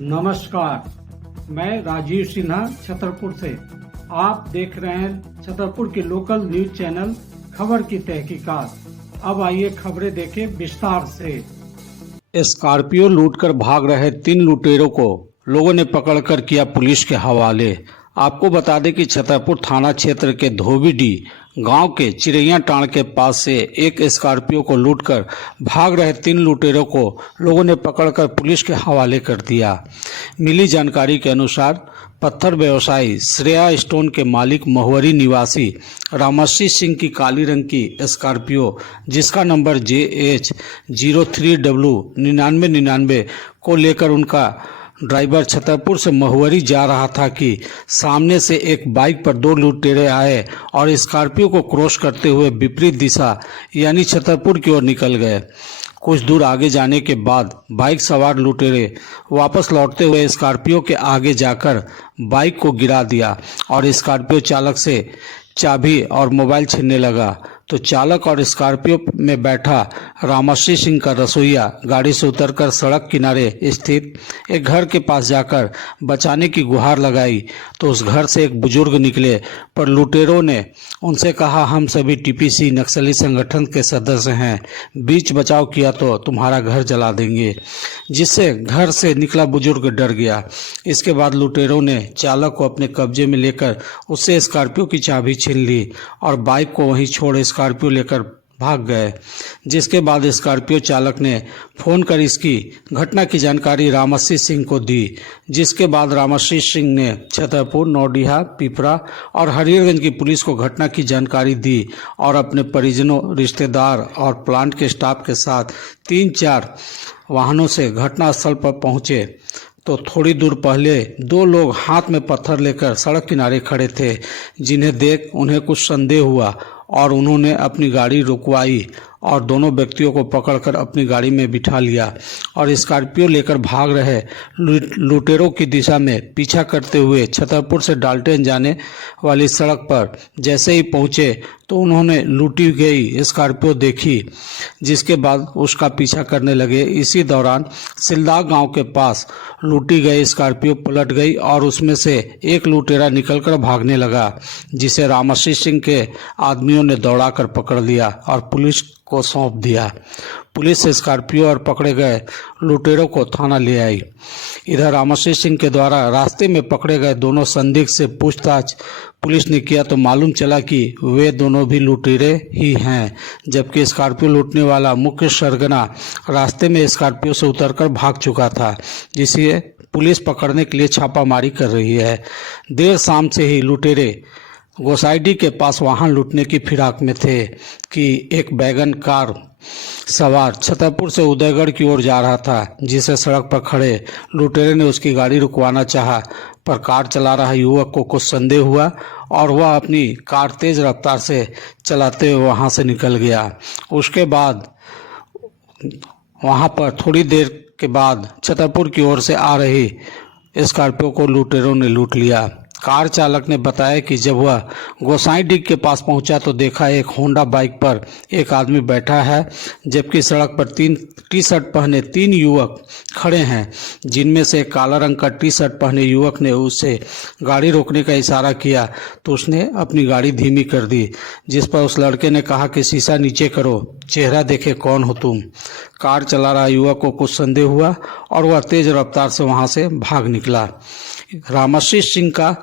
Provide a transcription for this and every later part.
नमस्कार, मैं राजीव सिन्हा छतरपुर से। आप देख रहे हैं छतरपुर के लोकल न्यूज चैनल खबर की तहकीकात। अब आइए खबरें देखें विस्तार से। स्कॉर्पियो लूटकर भाग रहे 3 लुटेरों को लोगों ने पकड़कर किया पुलिस के हवाले। आपको बता दें कि छतरपुर थाना क्षेत्र के धोबीडी गांव के चिरैया टांड़ के पास से एक स्कॉर्पियो को लूटकर भाग रहे 3 लुटेरों को लोगों ने पकड़कर पुलिस के हवाले कर दिया। मिली जानकारी के अनुसार पत्थर व्यवसायी श्रेया स्टोन के मालिक महुवरी निवासी रामश्री सिंह की काली रंग की स्कॉर्पियो, जिसका नंबर JH 03W9999 को लेकर उनका ड्राइवर छतरपुर से महुवरी जा रहा था कि सामने से एक बाइक पर 2 लुटेरे आए और स्कॉर्पियो को क्रॉस करते हुए विपरीत दिशा यानी छतरपुर की ओर निकल गए। कुछ दूर आगे जाने के बाद बाइक सवार लुटेरे वापस लौटते हुए स्कॉर्पियो के आगे जाकर बाइक को गिरा दिया और स्कॉर्पियो चालक से चाबी और मोबाइल छीनने लगा। तो चालक और स्कॉर्पियो में बैठा रामश्री सिंह का रसोइया गाड़ी से उतरकर सड़क किनारे स्थित एक घर के पास जाकर बचाने की गुहार लगाई तो उस घर से एक बुजुर्ग निकले, पर लुटेरों ने उनसे कहा, हम सभी TPC नक्सली संगठन के सदस्य हैं, बीच बचाव किया तो तुम्हारा घर जला देंगे, जिससे घर से निकला बुजुर्ग डर गया। इसके बाद लुटेरों ने चालक को अपने कब्जे में लेकर उससे स्कॉर्पियो की चाबी छीन ली और बाइक को वहीं छोड़ स्कॉर्पियो लेकर भाग गए। जिसके बाद स्कॉर्पियो चालक ने फोन कर इसकी घटना की जानकारी रामश्री सिंह को दी, जिसके बाद रामश्री सिंह ने छतरपुर, नौडीहा, पिपरा और हरिहरगंज की पुलिस को घटना की जानकारी दी और अपने परिजनों, रिश्तेदार और प्लांट के स्टाफ के साथ 3-4 वाहनों से घटनास्थल पर पहुंचे तो थोड़ी दूर पहले 2 लोग हाथ में पत्थर लेकर सड़क किनारे खड़े थे, जिन्हें देख उन्हें कुछ संदेह हुआ और उन्होंने अपनी गाड़ी रुकवाई और दोनों व्यक्तियों को पकड़कर अपनी गाड़ी में बिठा लिया और स्कॉर्पियो लेकर भाग रहे लुटेरों की दिशा में पीछा करते हुए छतरपुर से डाल्टन जाने वाली सड़क पर जैसे ही पहुंचे तो उन्होंने लूटी गई स्कॉर्पियो देखी, जिसके बाद उसका पीछा करने लगे। इसी दौरान सिलदाग गांव के पास लूटी गई स्कॉर्पियो पलट गई और उसमें से एक लुटेरा निकलकर भागने लगा, जिसे रामश्री सिंह के आदमियों ने दौड़ाकर पकड़ लिया और पुलिस को सौंप दिया। पुलिस स्कॉर्पियो और पकड़े गए लुटेरों को थाना ले आई। इधर रामश्री सिंह के द्वारा रास्ते में पकड़े गए दोनों संदिग्ध से पूछताछ पुलिस ने किया तो मालूम चला कि वे दोनों भी लुटेरे ही हैं, जबकि स्कॉर्पियो लूटने वाला मुख्य सरगना रास्ते में स्कॉर्पियो से उतरकर भाग चुका था, जिसे पुलिस पकड़ने के लिए छापामारी कर रही है। देर शाम से ही लुटेरे गोसाइडी के पास वाहन लूटने की फिराक में थे कि एक वैगन कार सवार छतरपुर से उदयगढ़ की ओर जा रहा था, जिसे सड़क पर खड़े लुटेरे ने उसकी गाड़ी रुकवाना चाहा, पर कार चला रहा युवक को कुछ संदेह हुआ और वह अपनी कार तेज रफ्तार से चलाते हुए वहां से निकल गया। उसके बाद वहां पर थोड़ी देर के बाद छतरपुर की ओर से आ रही स्कॉर्पियो को लुटेरों ने लूट लिया। कार चालक ने बताया कि जब वह गोसाईडीह के पास पहुंचा तो देखा एक होंडा बाइक पर एक आदमी बैठा है, जबकि सड़क पर 3 टी-शर्ट पहने 3 युवक खड़े हैं, जिनमें से काला रंग का टी-शर्ट पहने युवक ने उससे गाड़ी रोकने का इशारा किया तो उसने अपनी गाड़ी धीमी कर दी, जिस पर उस लड़के ने कहा कि शीशा नीचे करो, चेहरा देखे कौन हो तुम। कार चला रहा युवक को कुछ संदेह हुआ और वह तेज रफ्तार से वहां से भाग निकला। रामश्री सिंह का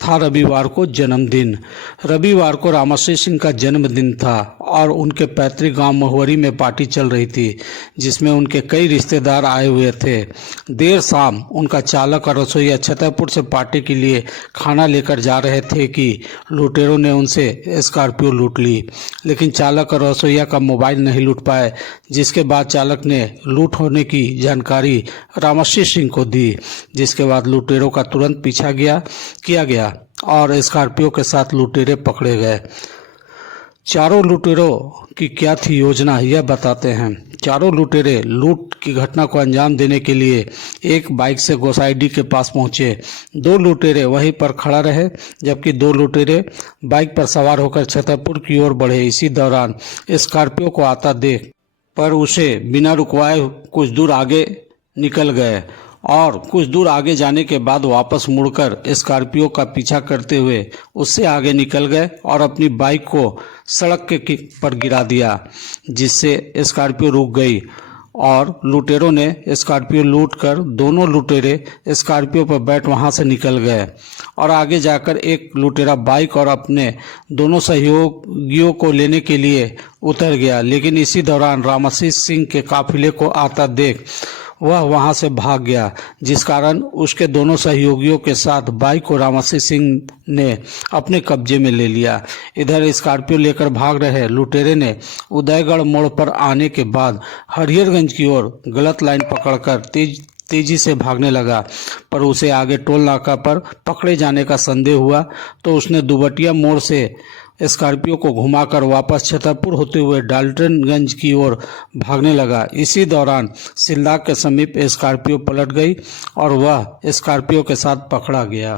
था रविवार को जन्मदिन। रविवार को रामश्री सिंह का जन्मदिन था और उनके पैतृक गांव महुवरी में पार्टी चल रही थी, जिसमें उनके कई रिश्तेदार आए हुए थे। देर शाम उनका चालक और रसोइया छतरपुर से पार्टी के लिए खाना लेकर जा रहे थे कि लुटेरों ने उनसे स्कॉर्पियो लूट ली, लेकिन चालक और रसोइया का मोबाइल नहीं लूट पाए, जिसके बाद चालक ने लूट होने की जानकारी रामश्री सिंह को दी, जिसके बाद लुटेरों का तुरंत पीछा किया गया और स्कॉर्पियो के साथ लुटेरे पकड़े गए। चारों लुटेरों की क्या थी योजना, यह बताते हैं। चारों लुटेरे लूट की घटना को अंजाम देने के लिए एक बाइक से गोसाईडीह के पास पहुंचे। 2 लुटेरे वहीं पर खड़ा रहे, जबकि 2 लुटेरे बाइक पर सवार होकर छतरपुर की ओर बढ़े। इसी दौरान स्कॉर्पियो को आता देख पर उसे बिना रुकवाए कुछ दूर आगे निकल गए और कुछ दूर आगे जाने के बाद वापस मुड़कर स्कॉर्पियो का पीछा करते हुए उससे आगे निकल गए और अपनी बाइक को सड़क के पर गिरा दिया, जिससे स्कॉर्पियो रुक गई और लुटेरों ने स्कॉर्पियो लूटकर दोनों लुटेरे स्कॉर्पियो पर बैठ वहां से निकल गए और आगे जाकर एक लुटेरा बाइक और अपने दोनों सहयोगियों को लेने के लिए उतर गया। लेकिन इसी दौरान रामाशीष सिंह के काफिले को आता देख वह वहां से भाग गया, जिस कारण उसके दोनों सहयोगियों के साथ बाइक को रामाशीष सिंह ने अपने कब्जे में ले लिया। इधर स्कॉर्पियो लेकर भाग रहे लुटेरे ने उदयगढ़ मोड़ पर आने के बाद हरिहरगंज की ओर गलत लाइन पकड़कर तेजी से भागने लगा, पर उसे आगे टोल नाका पर पकड़े जाने का संदेह हुआ तो उसने दुबटिया मोड़ से स्कॉर्पियो को घुमाकर वापस छतरपुर होते हुए डाल्टनगंज की ओर भागने लगा। इसी दौरान सिल्दा के समीप स्कॉर्पियो पलट गई और वह स्कॉर्पियो के साथ पकड़ा गया।